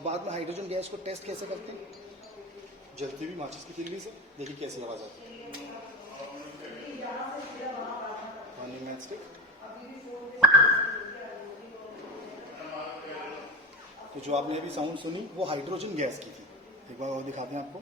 और बाद में हाइड्रोजन गैस को टेस्ट कैसे करते हैं? जलती हुई माचिस की तिल्ली से देखिए कैसी आवाज आती है। Match stick. तो जो आपने अभी साउंड सुनी वो हाइड्रोजन गैस की थी। एक बार और दिखाते हैं आपको।